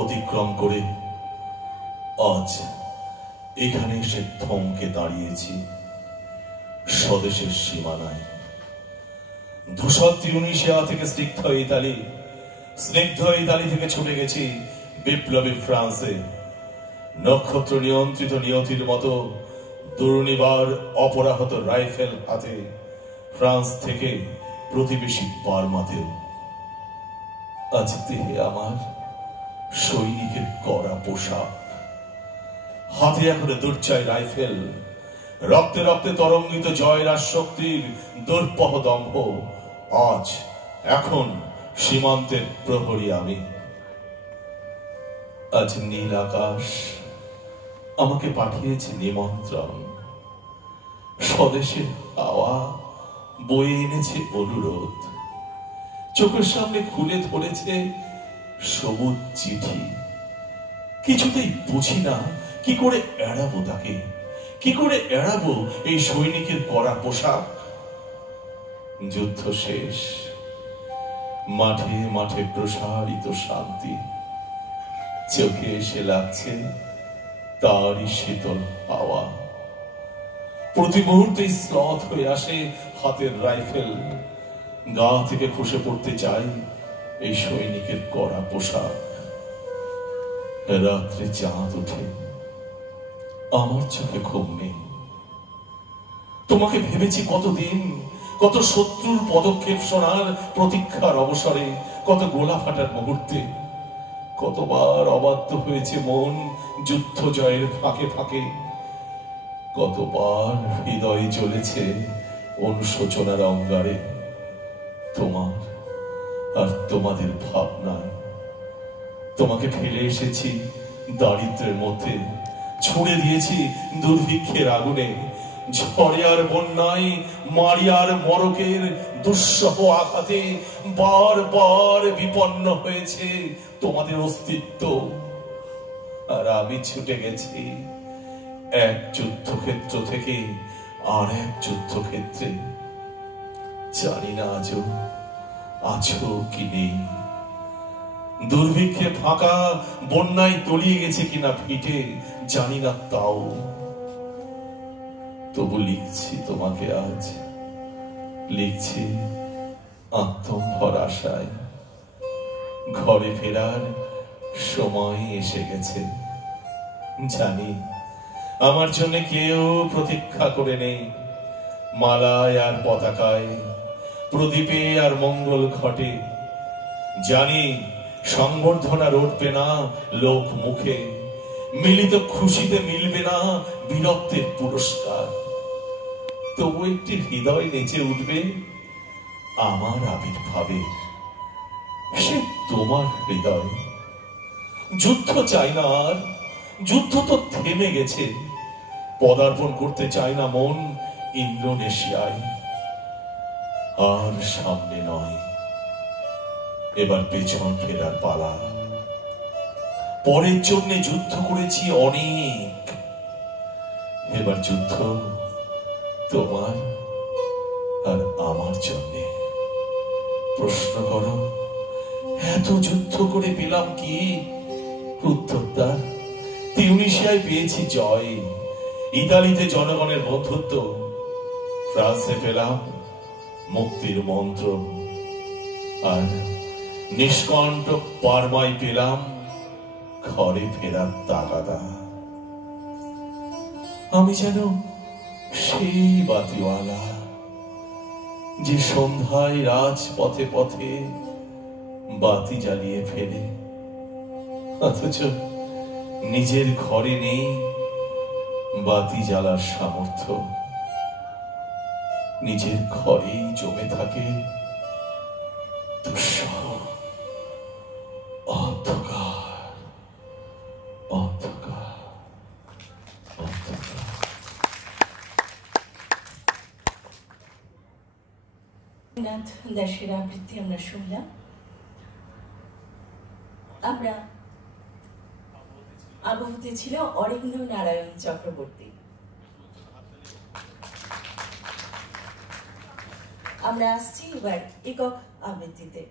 অতিক্রম করে আজ এখানে এসে থমকে দাঁড়িয়েছি স্বদেশের সীমানায়। ধূসর তিউনিসিয়া থেকে স্নিগ্ধ ইতালি থেকে ছুটে গেছি বিপ্লবী ফ্রান্সে। নক্ষত্র নিয়ন্ত্রিত নিয়তির মতো দুর্নিবার অপরাহত রাইফেল হাতে ফ্রান্স থেকে প্রতিবেশী বার্মাতেও। আজ দেহে আমার সৈনিকের কড়া পোশাক, হাতে এখন দুর্জয় রাইফেল, রক্তে রক্তে তরঙ্গিত জয়ের আর শক্তির দুর্বহ দম্ভ। আজ এখন সীমান্তের প্রহরী আমি। আজ নীল আকাশ আমাকে পাঠিয়েছে নিমন্ত্রণ, স্বদেশের হাওয়া বয়ে এনেছে অনুরোধ, চোখের সামনে খুলে ধরেছে সবুজ চিঠি। কিছুতেই বুঝি না কি করে এড়াবো তাকে, কি করে এড়াবো এই সৈনিকের কড়া পোশাক। যুদ্ধ শেষ, মাঠে মাঠে প্রসারিত শান্তি, চোখে এসে লাগছে তারই শীতল হাওয়া। প্রতি মুহূর্তে স্লথ হয়ে আসে হাতের রাইফেল, গা থেকে খসে পড়তে চাই এই সৈনিকের কড়া পোশাক। রাত্রে চাঁদ ওঠে, আমার চোখে ঘুম নেই। তোমাকে ভেবেছি কতদিন, কত শত্রুর পদক্ষেপ শোনার প্রতীক্ষার অবসরে, কত গোলা ফাটার মুহূর্তে। কতবার অবাধ্য হয়েছে মন যুদ্ধ জয়ের ফাঁকে ফাঁকে, কতবার হৃদয়ে জ্বলেছে অনুশোচনার অঙ্গারে। তোমার আর তোমাদের ভাবনায় তোমাকে ফেলে এসেছি দারিদ্রের মধ্যে, ছুঁড়ে দিয়েছি দুর্ভিক্ষের আগুনে। ঝড়ে আর বন্যায়, মারিয়ার মরকের দুঃসহ আঘাতে বারবার বিপন্ন হয়েছে তোমাদের অস্তিত্ব। আর আমি ছুটে গেছি এক যুদ্ধক্ষেত্র থেকে আর এক যুদ্ধক্ষেত্রে। জানি না আজও আছো কি নেই, দুর্ভিক্ষে ফাঁকা, বন্যায় তলিয়ে গেছে কিনা ভিটে, জানি না তাও। তবু লিখছি তোমাকে আজ, লিখছি আত্মভর আশায়। ঘরে ফেরার সময় এসে গেছে, জানি আমার জন্য কেউ প্রতীক্ষা করে নেই। মালায় আর পতাকায়, প্রদীপে আর মঙ্গল ঘটে, জানি সংবর্ধনা রটবে না লোক মুখে, মিলিত খুশিতে মিলবে না বীরত্বের পুরস্কার। তবু একটি হৃদয় নেচে উঠবে আমার আবির্ভাবে, সে তোমার হৃদয়। যুদ্ধ চাই না আর, যুদ্ধ তো থেমে গেছে। পদার্পণ করতে চাই না মন ইন্দোনেশিয়ায়। আর সামনে নয়, এবার পেছন ফেরার পালা। পরের জন্য যুদ্ধ করেছি অনেক, এবার যুদ্ধ তোমার আর আমার জন্যে। প্রশ্ন করো, এত যুদ্ধ করে পেলাম কি? উত্তর তার, তিউনিসিয়ায় পেয়েছি জয়, ইতালিতে জনগণের বন্ধুত্ব, ফ্রান্সে পেলাম মুক্তির মন্ত্র, আর নিষ্কণ্টক বার্মায় পেলাম ঘরে ফেরার তাগাদা। আমি যেন সেই বাতিওয়ালা যে সন্ধ্যায় রাজপথে পথে বাতি জ্বালিয়ে ফেলে, অথচ নিজের ঘরে নেই বাতি জ্বালার সামর্থ্য। নিজের ঘরেই জমে থাকে দুঃসহ অন্ধকার, অন্ধকার, অন্ধকার। নাথ দাসের আবৃত্তি আমরা শুনলাম। আমরা আবহতে ছিল অরিন্দ্র নারায়ণ চক্রবর্তী। আমরা আসছি এবার একক আবৃত্তিতে।